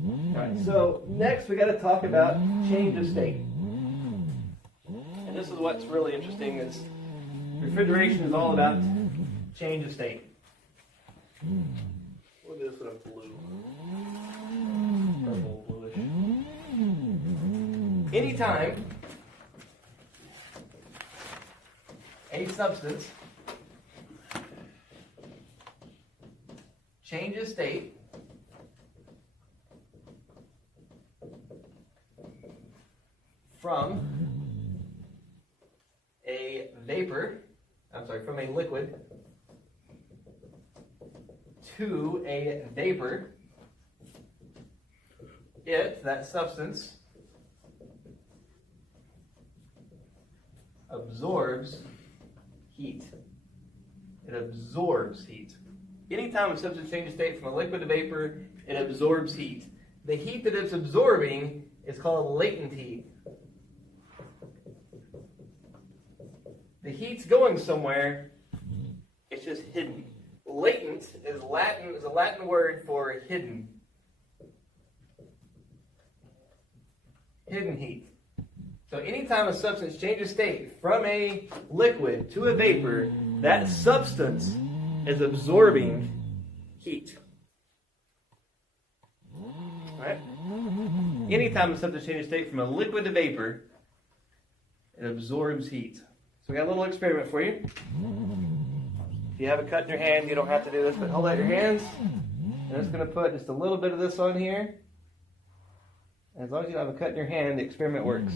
Alright, so next we got to talk about change of state. And this is what's really interesting is refrigeration is all about change of state. We'll do this with a blue. Purple, bluish. Anytime a substance changes state from a from a liquid to a vapor, that substance absorbs heat. It absorbs heat. Anytime a substance changes state from a liquid to vapor, it absorbs heat. The heat that it's absorbing is called latent heat. The heat's going somewhere, it's just hidden. Latent is a Latin word for hidden. Hidden heat. So anytime a substance changes state from a liquid to a vapor, that substance is absorbing heat. Alright? Anytime a substance changes state from a liquid to vapor, it absorbs heat. So we got a little experiment for you. If you have a cut in your hand, you don't have to do this, but hold out your hands. And I'm just going to put just a little bit of this on here. As long as you don't have a cut in your hand, the experiment works.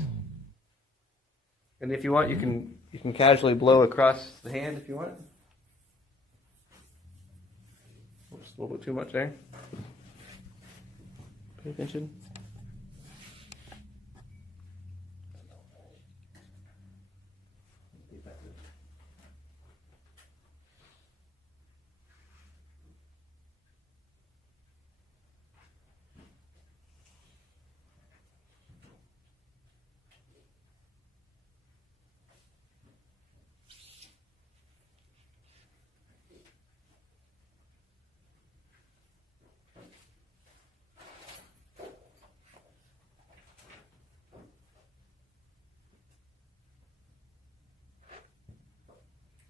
And if you want, you can casually blow across the hand if you want. Oops, a little bit too much there. Pay attention.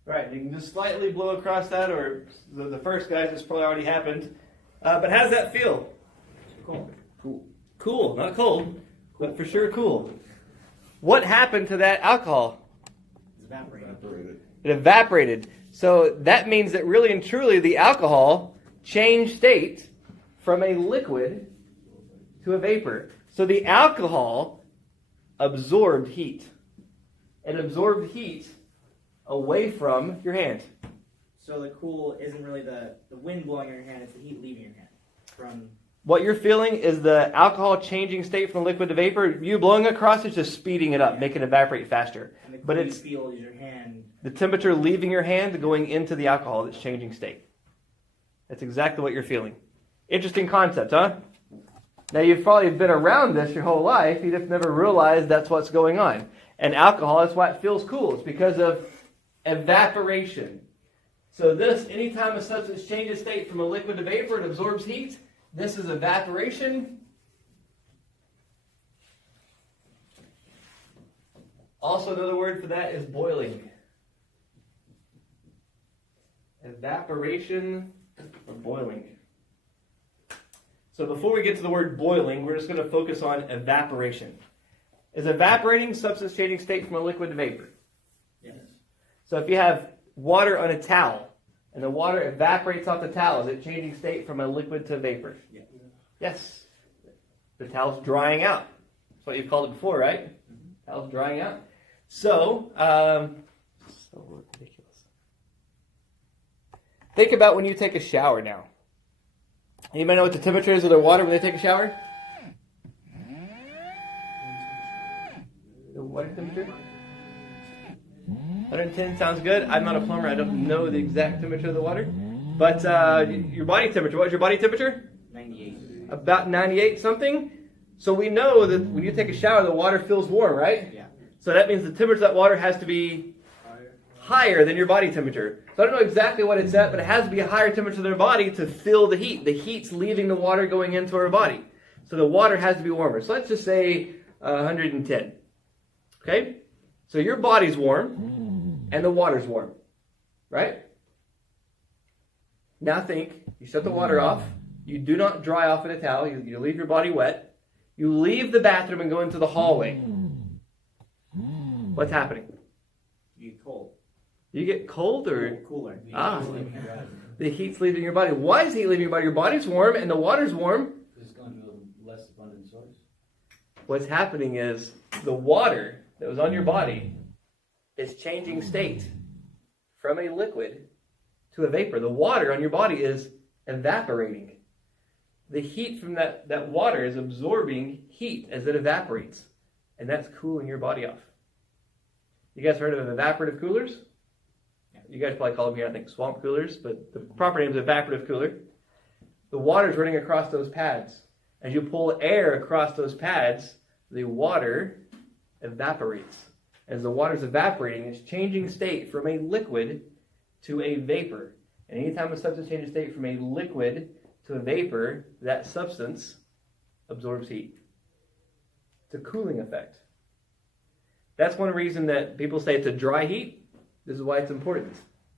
Right, you can just slightly blow across that, or the first guys, this probably already happened. But how does that feel? Cool. Cool, not cold, but for sure cool. What happened to that alcohol? It's evaporated. It evaporated. So that means that really and truly the alcohol changed state from a liquid to a vapor. So the alcohol absorbed heat. It absorbed heat away from your hand. So the cool isn't really the wind blowing in your hand, it's the heat leaving your hand. What you're feeling is the alcohol changing state from liquid to vapor. You blowing across it's just speeding it up, making it evaporate faster. And the cool but you it's feel is your hand. the temperature leaving your hand going into the alcohol that's changing state. That's exactly what you're feeling. Interesting concept, huh? Now you've probably been around this your whole life. You just never realized that's what's going on. And alcohol, that's why it feels cool. It's because of evaporation. So this, anytime a substance changes state from a liquid to vapor, it absorbs heat. This is evaporation. Also, another word for that is boiling. Evaporation or boiling. So before we get to the word boiling, we're just going to focus on evaporation. Is evaporating substance changing state from a liquid to vapor? Yes. So if you have water on a towel, and the water evaporates off the towel, is it changing state from a liquid to vapor? Yeah. Yes. The towel's drying out. That's what you've called it before, right? Mm-hmm. Towel's drying out. So ridiculous. Think about when you take a shower now. Anybody know what the temperature is of their water when they take a shower? The water temperature? 110 sounds good. I'm not a plumber. I don't know the exact temperature of the water. But your body temperature, what is your body temperature? 98. About 98 something. So we know that when you take a shower, the water feels warm, right? Yeah. So that means the temperature of that water has to be higher than your body temperature. So I don't know exactly what it's at, but it has to be a higher temperature than our body to feel the heat. The heat's leaving the water going into our body. So the water has to be warmer. So let's just say 110. Okay? So your body's warm and the water's warm. Right? Now think, you shut the water off. You do not dry off in a towel. You leave your body wet. You leave the bathroom and go into the hallway. What's happening? You get cold. You get cold or? Cooler. The heat's leaving your body. Why is heat leaving your body? Your body's warm and the water's warm. It's going to a less abundant source. What's happening is the water that was on your body is changing state from a liquid to a vapor. The water on your body is evaporating. The heat from that water is absorbing heat as it evaporates. And that's cooling your body off. You guys heard of evaporative coolers? You guys probably call them here, I think, swamp coolers, but the proper name is evaporative cooler. The water is running across those pads. As you pull air across those pads, the water evaporates. As the water is evaporating, it's changing state from a liquid to a vapor. And anytime a substance changes state from a liquid to a vapor, that substance absorbs heat. It's a cooling effect. That's one reason that people say it's a dry heat. This is why it's important.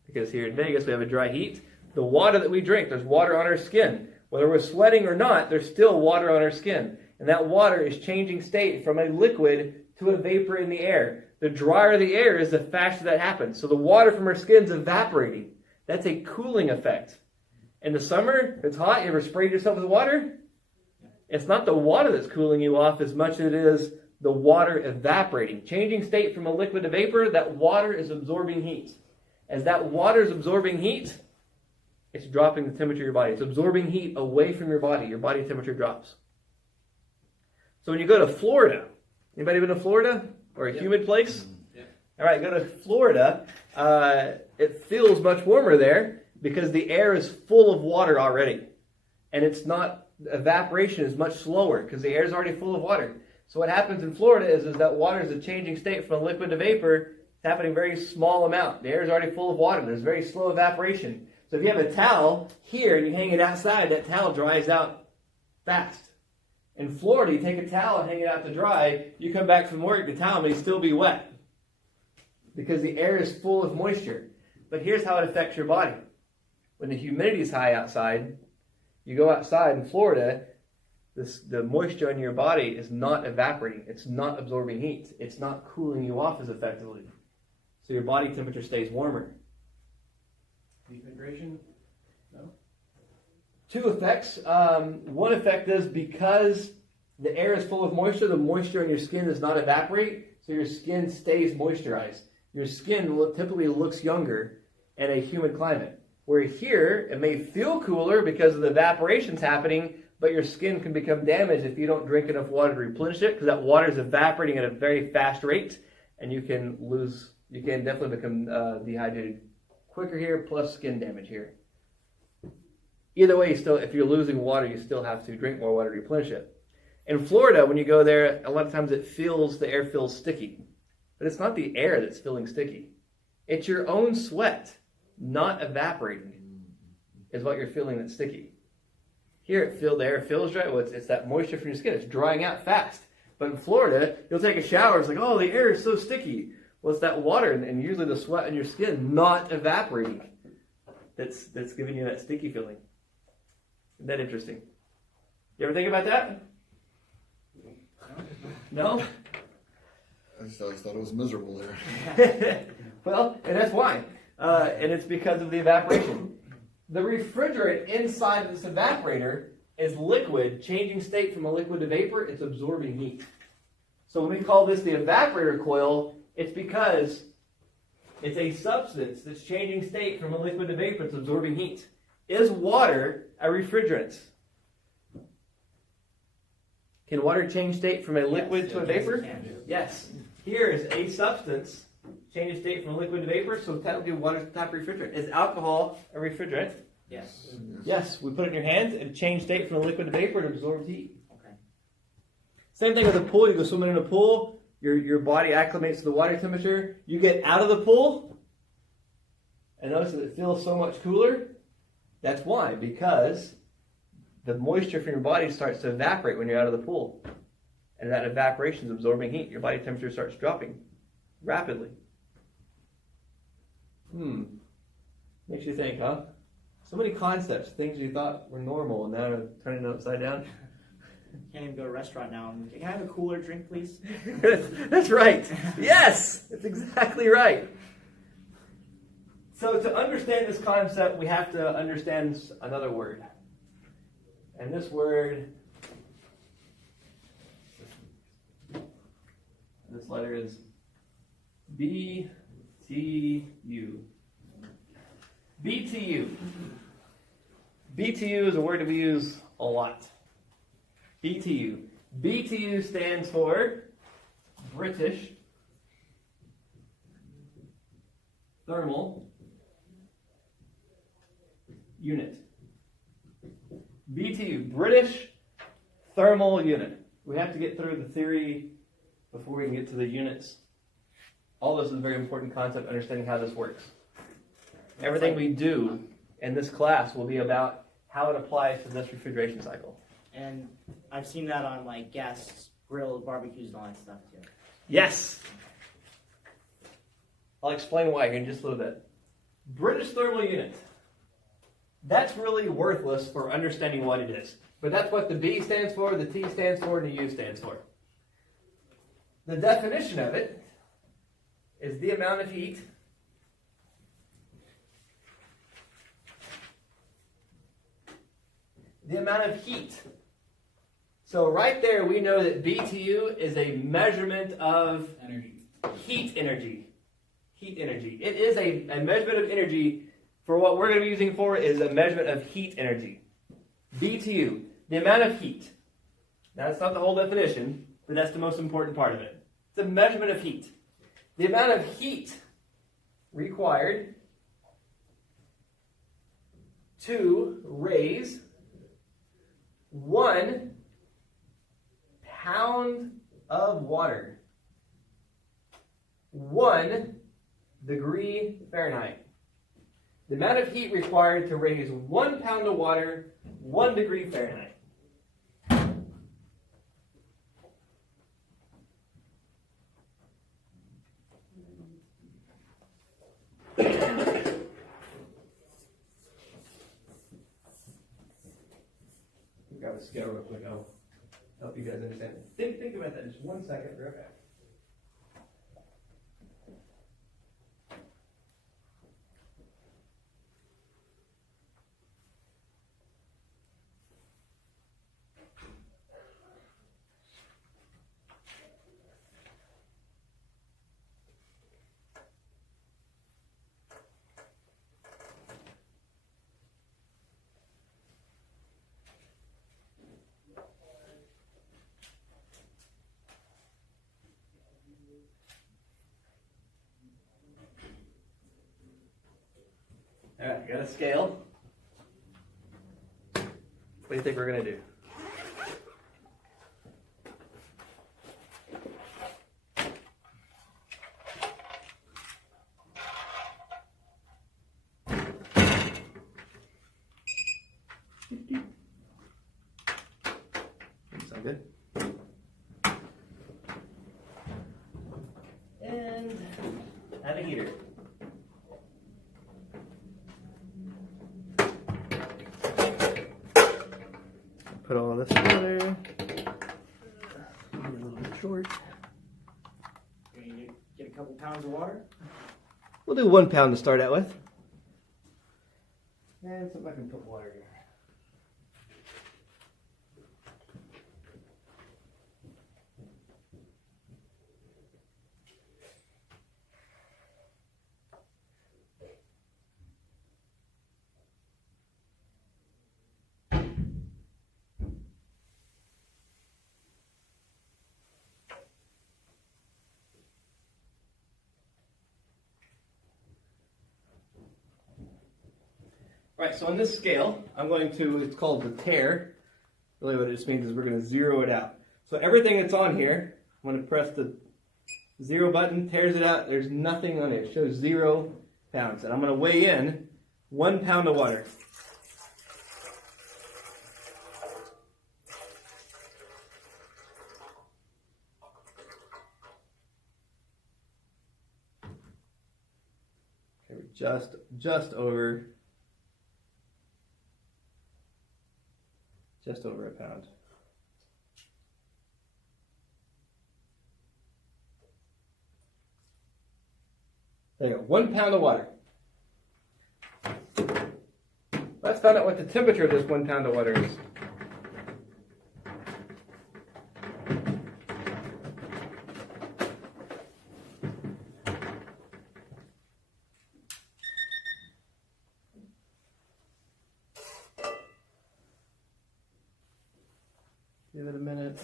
Because here in Vegas, we have a dry heat. The water that we drink, there's water on our skin. Whether we're sweating or not, there's still water on our skin. And that water is changing state from a liquid to a vapor in the air. The drier the air is, the faster that happens. So the water from our skin is evaporating. That's a cooling effect. In the summer, if it's hot, you ever sprayed yourself with water? It's not the water that's cooling you off as much as it is the water evaporating. Changing state from a liquid to vapor, that water is absorbing heat. As that water is absorbing heat, it's dropping the temperature of your body. It's absorbing heat away from your body. Your body temperature drops. So when you go to Florida, anybody been to Florida? Or a humid place? All right, go to Florida. It feels much warmer there because the air is full of water already. And it's not, evaporation is much slower because the air is already full of water. So what happens in Florida is that water is a changing state from a liquid to vapor. It's happening very small amount. The air is already full of water. There's very slow evaporation. So if you have a towel here and you hang it outside, that towel dries out fast. In Florida, you take a towel and hang it out to dry. You come back from work, the towel may still be wet because the air is full of moisture. But here's how it affects your body. When the humidity is high outside, you go outside in Florida, the moisture in your body is not evaporating. It's not absorbing heat. It's not cooling you off as effectively. So your body temperature stays warmer. Dehydration? No? Two effects. One effect is because the air is full of moisture, the moisture in your skin does not evaporate, so your skin stays moisturized. Your skin typically looks younger in a humid climate. Where here, it may feel cooler because of the evaporation's happening, but your skin can become damaged if you don't drink enough water to replenish it, because that water is evaporating at a very fast rate, and you can definitely become dehydrated quicker here, plus skin damage here. Either way, if you're losing water, you still have to drink more water to replenish it. In Florida, when you go there, a lot of times the air feels sticky. But it's not the air that's feeling sticky. It's your own sweat not evaporating is what you're feeling that's sticky. Here, the air feels dry. Well, it's that moisture from your skin. It's drying out fast. But in Florida, you'll take a shower. It's like, oh, the air is so sticky. Well, it's that water and usually the sweat in your skin not evaporating that's giving you that sticky feeling. Isn't that interesting? You ever think about that? No? I just always thought it was miserable there. Well, and that's why. And it's because of the evaporation. The refrigerant inside of this evaporator is liquid, changing state from a liquid to vapor. It's absorbing heat. So when we call this the evaporator coil, it's because it's a substance that's changing state from a liquid to vapor. It's absorbing heat. Is water a refrigerant? Can water change state from a liquid to a vapor? Yes. Here is a substance changes state from a liquid to vapor, so technically water is a type of refrigerant. Is alcohol a refrigerant? Yes. Yes. We put it in your hands and change state from a liquid to vapor, it absorbs heat. Okay. Same thing with a pool. You go swimming in a pool, your body acclimates to the water temperature. You get out of the pool, and notice that it feels so much cooler. That's why, because the moisture from your body starts to evaporate when you're out of the pool. And that evaporation is absorbing heat. Your body temperature starts dropping rapidly. Makes you think, huh? So many concepts, things you thought were normal, and now are turning upside down. Can't even go to a restaurant now. Can I have a cooler drink, please? That's right. Yes, that's exactly right. So to understand this concept, we have to understand another word. And this word, this letter is BTU. BTU. BTU is a word that we use a lot. BTU. BTU stands for British Thermal Unit. BTU, British Thermal Unit. We have to get through the theory before we can get to the units. All this is a very important concept, understanding how this works. Everything we do in this class will be about how it applies to this refrigeration cycle. And I've seen that on like gas grill barbecues and all that stuff too. Yes! I'll explain why here in just a little bit. British Thermal Unit. That's really worthless for understanding what it is. But that's what the B stands for, the T stands for, and the U stands for. The definition of it is the amount of heat So right there we know that BTU is a measurement of Energy. heat energy. Heat energy. It is a measurement of energy. For what we're going to be using for is a measurement of heat energy. BTU, the amount of heat. Now, that's not the whole definition, but that's the most important part of it. It's a measurement of heat. The amount of heat required to raise 1 pound of water. 1 degree Fahrenheit. The amount of heat required to raise 1 pound of water, 1 degree Fahrenheit. Grab a scale real quick. I'll help you guys understand it. Think about that just 1 second. Real fast. All right, got a scale. What do you think we're going to do? Sound good? And add a heater. Put all this together. A little bit short. You're going to get a couple pounds of water. We'll do 1 pound to start out with. And see if I can put water here. Right, so on this scale, I'm going to, it's called the tare. Really what it just means is we're going to zero it out. So everything that's on here, I'm going to press the 0 button, tears it out. There's nothing on it. It shows 0 pounds. And I'm going to weigh in 1 pound of water. just over a pound. There you go, 1 pound of water. Let's find out what the temperature of this 1 pound of water is. Give it a minute.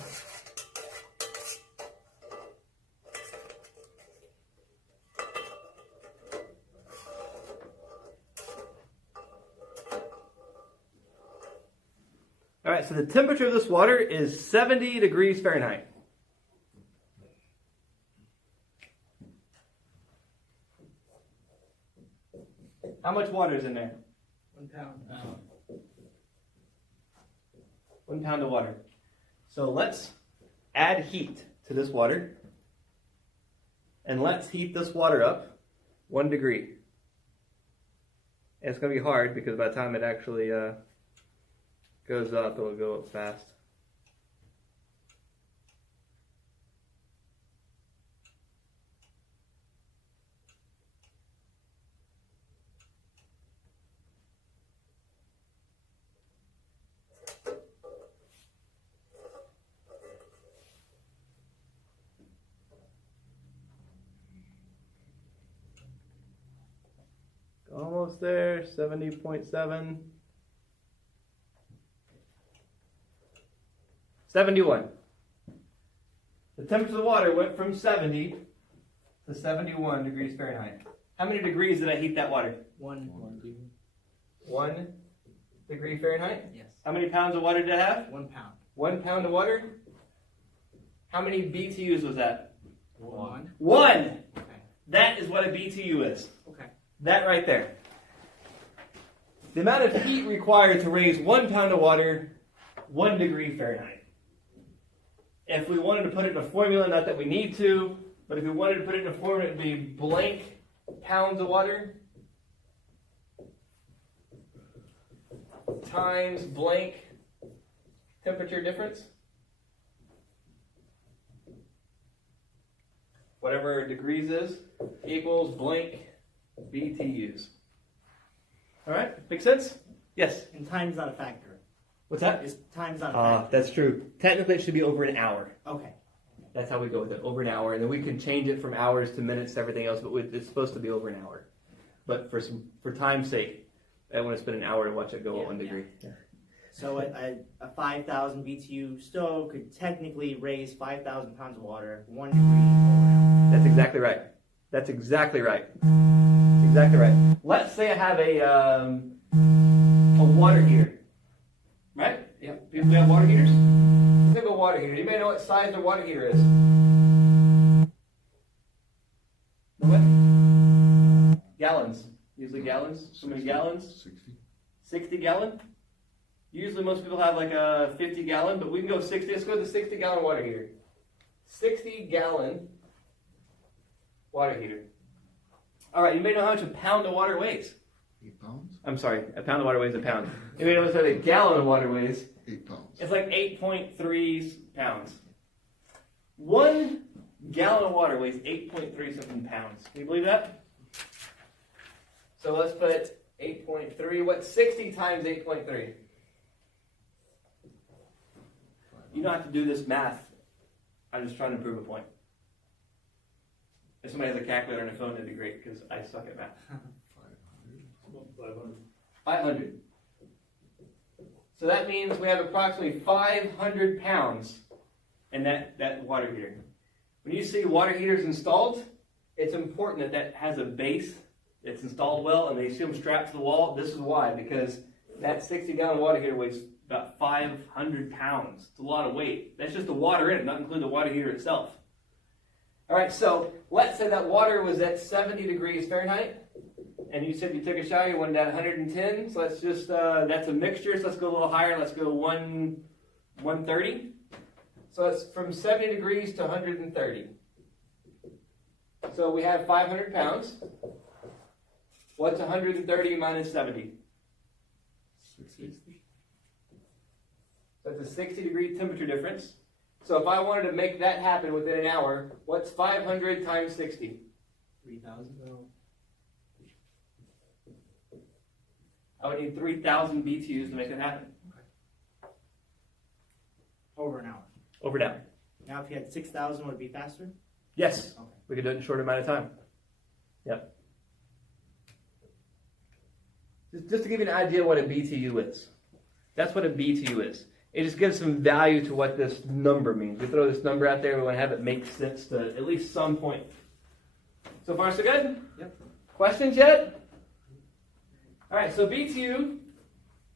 All right, so the temperature of this water is 70 degrees Fahrenheit. How much water is in there? 1 pound. 1 pound of water. So let's add heat to this water. And let's heat this water up 1 degree. And it's going to be hard because by the time it actually goes up, it'll go up fast. Almost there, 70.7. 71. The temperature of the water went from 70 to 71 degrees Fahrenheit. How many degrees did I heat that water? 1. 1 degree Fahrenheit? Yes. How many pounds of water did I have? 1 pound. 1 pound of water? How many BTUs was that? 1. 1! Okay. That is what a BTU is. Okay. That right there. The amount of heat required to raise 1 pound of water, 1 degree Fahrenheit. If we wanted to put it in a formula, not that we need to, but if we wanted to put it in a formula, it would be blank pounds of water times blank temperature difference. Whatever degrees is equals blank BTUs. All right, make sense? Yes. And time's not a factor. What's that? Is time's not a factor. That's true. Technically, it should be over an hour. Okay. That's how we go with it, over an hour. And then we can change it from hours to minutes to everything else, but it's supposed to be over an hour. But for time's sake, I want to spend an hour to watch it go at 1 degree. Yeah. So a 5,000 BTU stove could technically raise 5,000 pounds of water 1 degree over an That's exactly right. That's exactly right. That's exactly right. Let's say I have a water heater. Right? Yep. People have water heaters? Let's have a water heater. Anybody know what size their water heater is? What? Gallons. Usually gallons. So many gallons? 60. 60 gallon? Usually most people have like a 50 gallon, but we can go 60. Let's go with the 60 gallon water heater. 60 gallon water heater. All right, you may know how much a pound of water weighs. 8 pounds? I'm sorry, a pound of water weighs a pound. You may know what a gallon of water weighs. 8 pounds. It's like 8.3 pounds. 1 gallon of water weighs 8.3 something pounds. Can you believe that? So let's put 8.3. What's 60 times 8.3? You don't have to do this math. I'm just trying to prove a point. If somebody has a calculator on their phone, that'd be great, because I suck at math. 500. So that means we have approximately 500 pounds in that water heater. When you see water heaters installed, it's important that that has a base that's installed well, and they see them strapped to the wall. This is why, because that 60-gallon water heater weighs about 500 pounds. It's a lot of weight. That's just the water in it, not including the water heater itself. All right, so let's say that water was at 70 degrees Fahrenheit, and you said you took a shower, you wanted at 110, so let's just, that's a mixture, so let's go a little higher, let's go 130. So it's from 70 degrees to 130. So we have 500 pounds. What's 130 minus 70? 60. That's a 60-degree temperature difference. So if I wanted to make that happen within an hour, what's 500 times 60? 3,000. I would need 3,000 BTUs to make it happen. Over an hour. Over down. Now, if you had 6,000, would it be faster? Yes. Okay. We could do it in a short amount of time. Yep. Just to give you an idea what a BTU is. That's what a BTU is. It just gives some value to what this number means. We throw this number out there, we want to have it make sense to at least some point. So far, so good? Yep. Questions yet? All right, so BTU,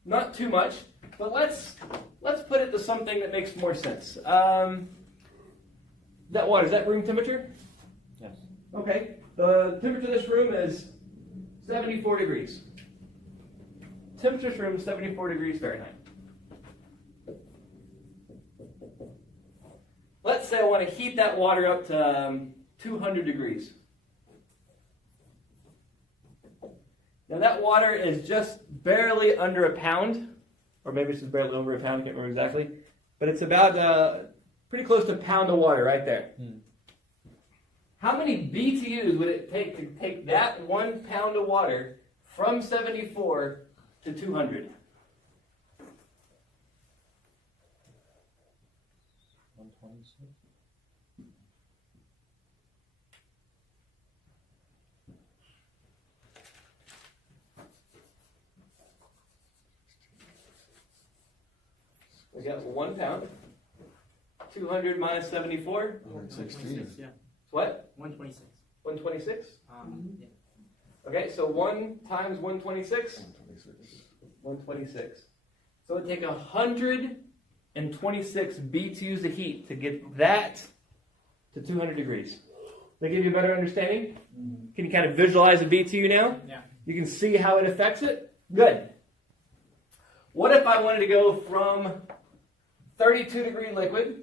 not too much, but let's put it to something that makes more sense. That water, is that room temperature? Yes. Okay, the temperature of this room is 74 degrees. Temperature of this room is 74 degrees Fahrenheit. Let's say I want to heat that water up to 200 degrees. Now that water is just barely under a pound, or maybe it's just barely over a pound, I can't remember exactly, but it's about pretty close to a pound of water right there. How many BTUs would it take to take that 1 pound of water from 74 to 200? 126. We got 1 pound. 200 minus 74. 116. Yeah. What? 126. 126? Yeah. Okay, so 1 times 126? 126. 126. So it would take 126 BTUs of heat to get that to 200 degrees. Does that give you a better understanding? Mm-hmm. Can you kind of visualize a BTU now? Yeah. You can see how it affects it? Good. What if I wanted to go from 32 degree liquid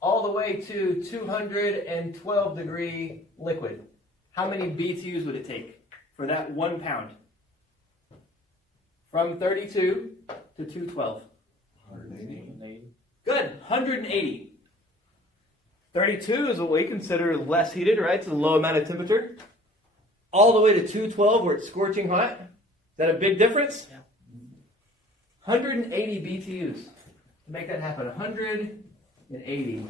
all the way to 212 degree liquid? How many BTUs would it take for that 1 pound? From 32 to 212. 180. Good, 180. 32 is what we consider less heated, right? It's a low amount of temperature. All the way to 212 where it's scorching hot. Is that a big difference? Yeah. 180 BTUs to make that happen. 180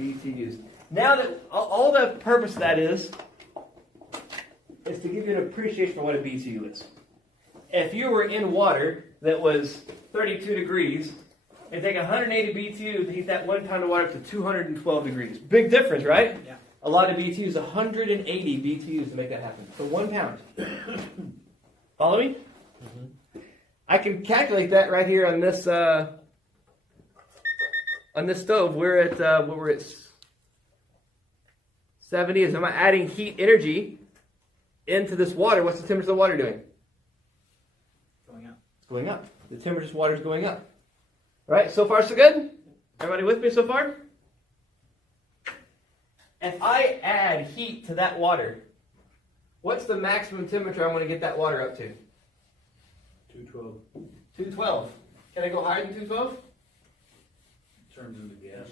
BTUs. Now that all the purpose of that is to give you an appreciation for what a BTU is. If you were in water that was 32 degrees, it'd take 180 BTUs to heat that 1 pound of water up to 212 degrees. Big difference, right? Yeah. A lot of BTUs, 180 BTUs to make that happen. So 1 pound. Follow me? Mm-hmm. I can calculate that right here on this stove. We're at 70. As I'm adding heat energy into this water, what's the temperature of the water doing? Going up. It's going up. The temperature of this water is going up. All right, so far so good? Everybody with me so far? If I add heat to that water, what's the maximum temperature I want to get that water up to? 212 212. Can I go higher than 212? turns into gas.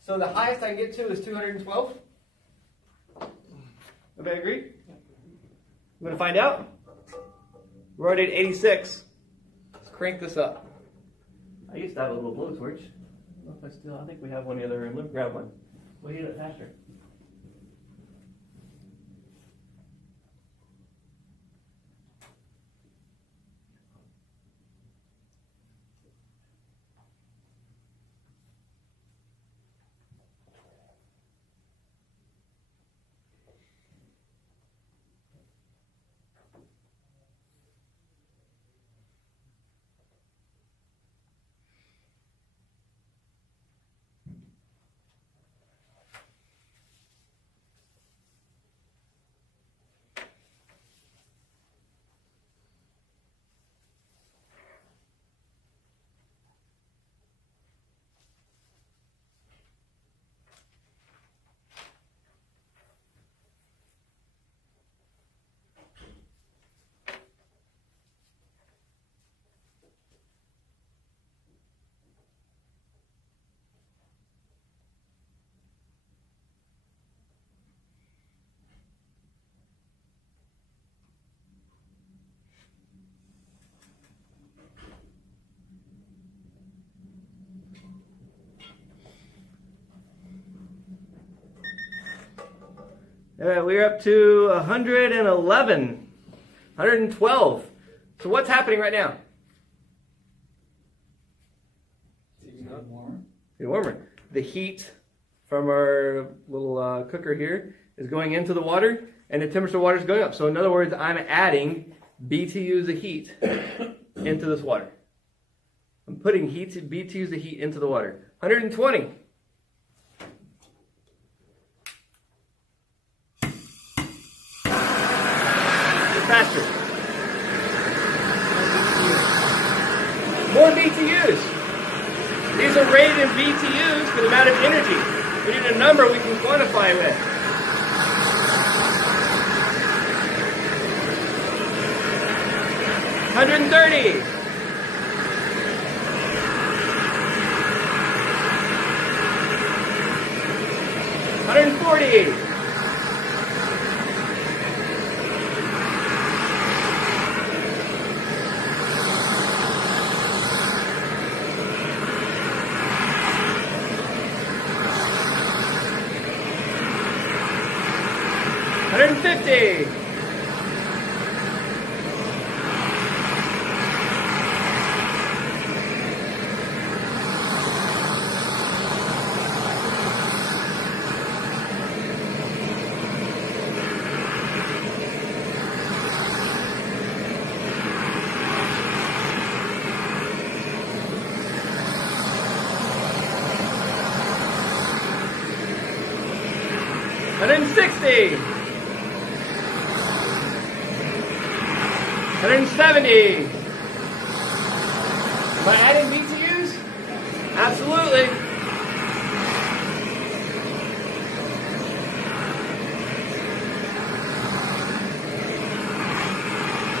So the highest I can get to is 212? Everybody agree? You want to find out? We're already at 86. Let's crank this up. I used to have a little blowtorch. I don't know if I think we have one in the other room. Let me grab one. We'll heat it faster. We're up to 111, 112. So what's happening right now? Getting warmer. The heat from our little cooker here is going into the water, and the temperature of the water is going up. So in other words, I'm adding BTUs of heat into this water. I'm putting BTUs of heat into the water. 120. Faster. More BTUs. These are rated in BTUs for the amount of energy. We need a number we can quantify with. $130. $140. $150. $160. $170. Am I adding BTUs? Absolutely.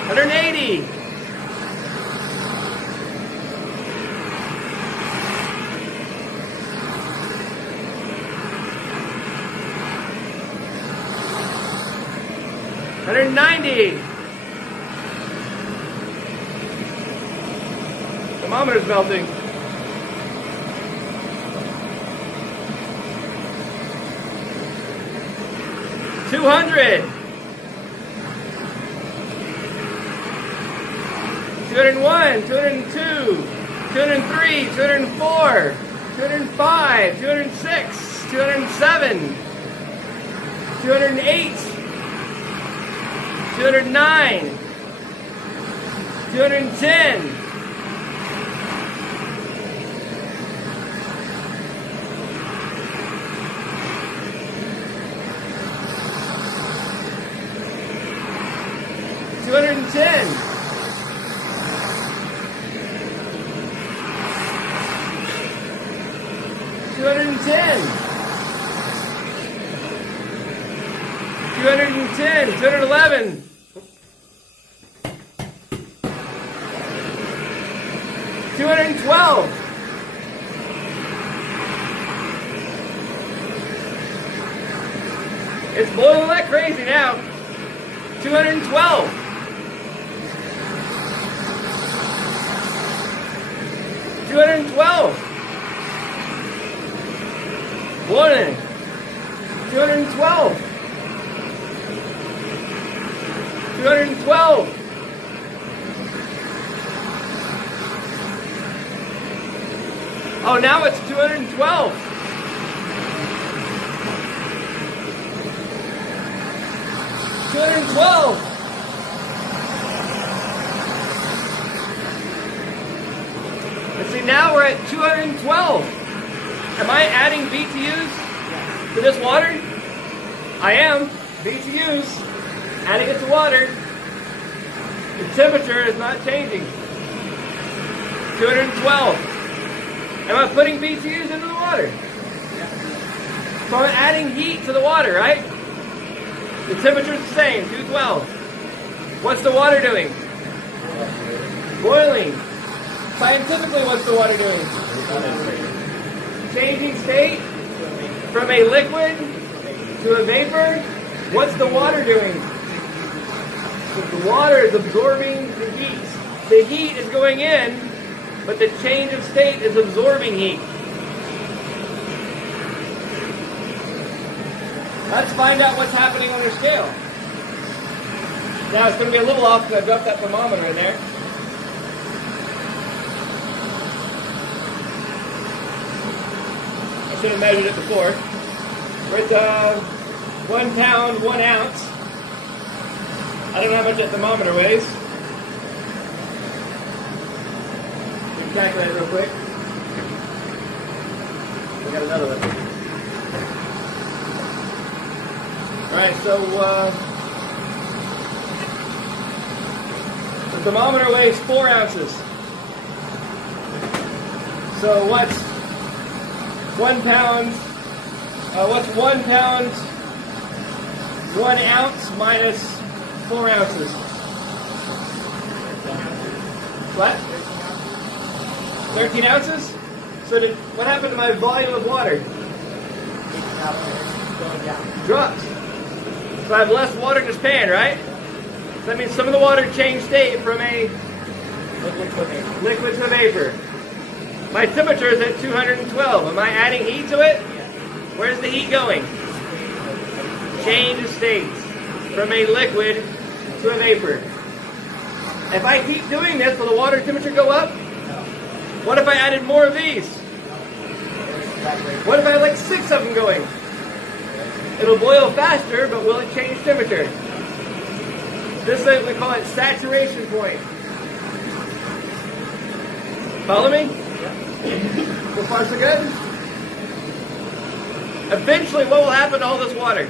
$180. $190. Thermometer's melting. $200. $201, $202, $203, $204, $205, $206, $207, $208, $209, $210. $210. $210. $211. $212. It's boiling like crazy now. $212. $212. Boiling. $212. $212. Oh, now it's 212. $212. And see, now we're at 212. Am I adding BTUs to this water? I am. BTUs. Adding it to water. The temperature is not changing. 212. Am I putting BTUs into the water? So I'm adding heat to the water, right? The temperature is the same, 212. What's the water doing? Boiling. Scientifically, what's the water doing? Changing state from a liquid to a vapor. What's the water doing? The water is absorbing the heat. The heat is going in, but the change of state is absorbing heat. Let's find out what's happening on our scale. Now it's going to be a little off because I dropped that thermometer in there. I should have measured it before. We're at 1 pound, 1 ounce. I don't know how much that thermometer weighs. We can calculate it real quick. We got another one. Alright, so the thermometer weighs 4 ounces. So what's 1 pound? What's 1 pound, 1 ounce minus 4 ounces? What? 13 ounces? So what happened to my volume of water? Dropped. So I have less water in this pan, right? So that means some of the water changed state from a liquid to vapor. My temperature is at 212. Am I adding heat to it? Where's the heat going? Change of states from a liquid to a vapor. If I keep doing this, will the water temperature go up? What if I added more of these? What if I had like 6 of them going? It'll boil faster, but will it change temperature? This is what we call it saturation point. Follow me? So far so good? Eventually, what will happen to all this water?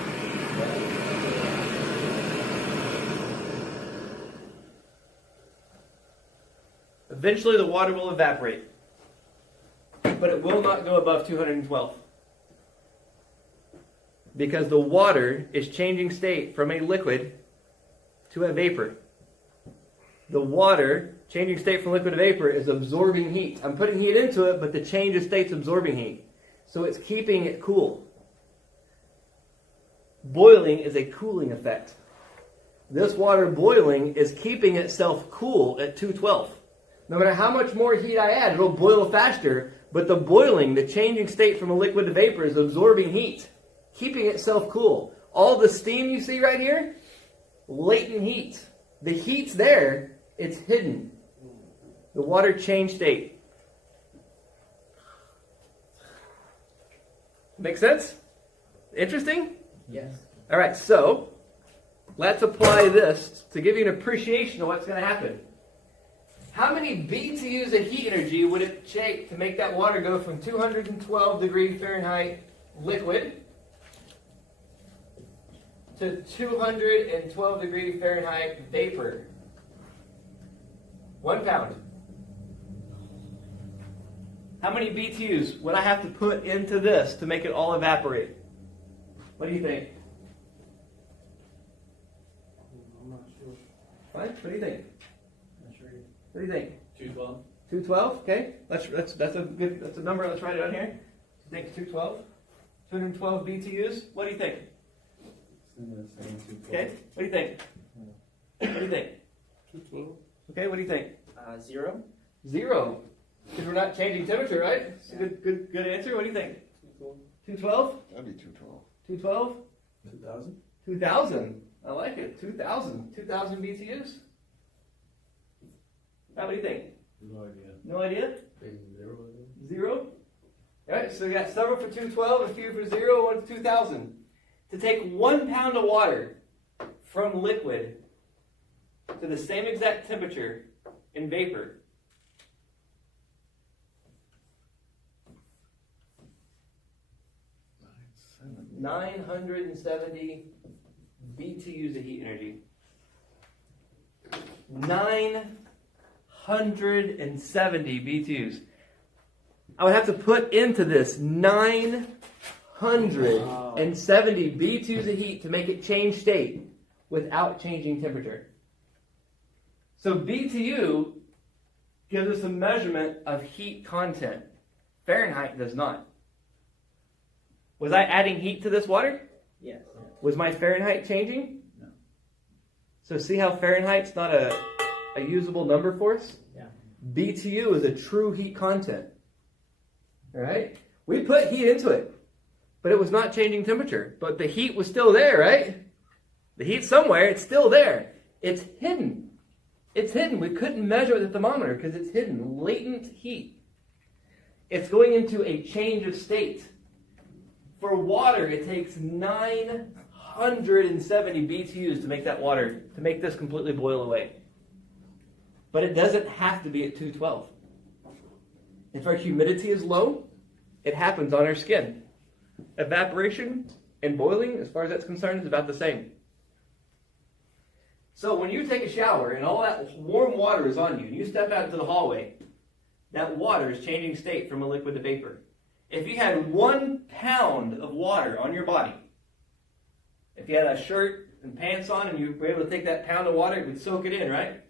Eventually, the water will evaporate. But it will not go above 212. Because the water is changing state from a liquid to a vapor. The water changing state from liquid to vapor is absorbing heat. I'm putting heat into it, but the change of state's absorbing heat. So it's keeping it cool. Boiling is a cooling effect. This water boiling is keeping itself cool at 212. No matter how much more heat I add, it'll boil faster, but the boiling, the changing state from a liquid to vapor, is absorbing heat, keeping itself cool. All the steam you see right here, latent heat. The heat's there, it's hidden. The water changed state. Make sense? Interesting? Yes. All right, so let's apply this to give you an appreciation of what's going to happen. How many BTUs of heat energy would it take to make that water go from 212 degrees Fahrenheit liquid to 212 degrees Fahrenheit vapor? 1 pound. How many BTUs would I have to put into this to make it all evaporate? What do you think? I'm not sure. What? What do you think? Not sure. What do you think? 212. 212. Okay. That's a number. Let's write it down here. You think 212? 212 BTUs. What do you think? Okay. What do you think? What do you think? 212. Okay. What do you think? 0. 0. Because we're not changing temperature, right? It's a good answer. What do you think? 212. That'd be 212. 212. 2000. 2000. I like it. 2000. 2000 BTUs. What do you think? No idea. No idea? Maybe 0. 0. All right, so we got several for 212, a few for 0, one for 2000. To take 1 pound of water from liquid to the same exact temperature in vapor, $970 BTUs of heat energy. 970 BTUs. I would have to put into this 970 BTUs of heat to make it change state without changing temperature. So BTU gives us a measurement of heat content. Fahrenheit does not. Was I adding heat to this water? Yes. Was my Fahrenheit changing? No. So see how Fahrenheit's not a usable number for us? Yeah. BTU is a true heat content. All right? We put heat into it, but it was not changing temperature. But the heat was still there, right? The heat's somewhere, it's still there. It's hidden. It's hidden. We couldn't measure it with a thermometer because it's hidden. Latent heat. It's going into a change of state. For water, it takes 970 BTUs to make that water, to make this completely boil away. But it doesn't have to be at 212. If our humidity is low, it happens on our skin. Evaporation and boiling, as far as that's concerned, is about the same. So when you take a shower and all that warm water is on you, and you step out into the hallway, that water is changing state from a liquid to vapor. If you had 1 pound of water on your body, if you had a shirt and pants on and you were able to take that pound of water, it would soak it in, right?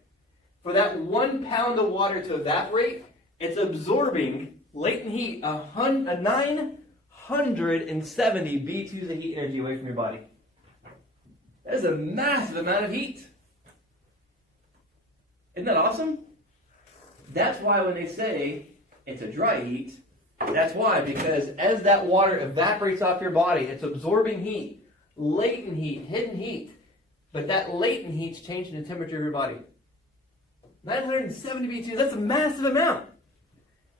For that 1 pound of water to evaporate, it's absorbing latent heat, 970 BTUs of heat energy away from your body. That is a massive amount of heat. Isn't that awesome? That's why when they say it's a dry heat, that's why, because as that water evaporates off your body, it's absorbing heat, latent heat, hidden heat, but that latent heat's changing the temperature of your body. 970 BTUs, that's a massive amount.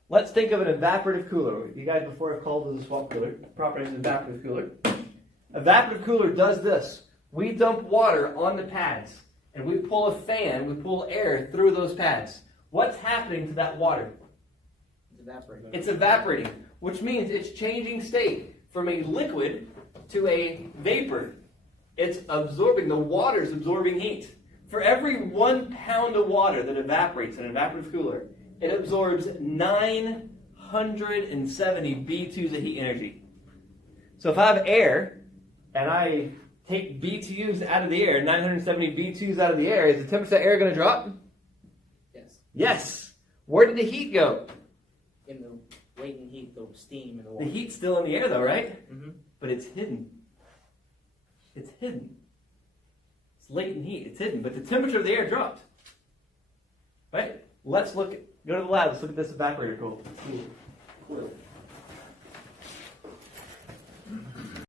Let's think of an evaporative cooler. You guys before have called it a swamp cooler. Property is an evaporative cooler. Evaporative cooler does this. We dump water on the pads, and we pull a fan, we pull air through those pads. What's happening to that water? It's evaporating. It's evaporating, which means it's changing state from a liquid to a vapor. It's absorbing, the water's absorbing heat. For every 1 pound of water that evaporates in an evaporative cooler, it absorbs 970 BTUs of heat energy. So if I have air, and I take BTUs out of the air, 970 BTUs out of the air, is the temperature of the air going to drop? Yes. Yes. Where did the heat go? In the latent heat, the steam and the The water. heat's still in the air though, right? Mm-hmm. But it's hidden. It's hidden. It's latent heat. It's hidden. But the temperature of the air dropped. Right? Let's look. Go to the lab. Let's look at this evaporator cooler.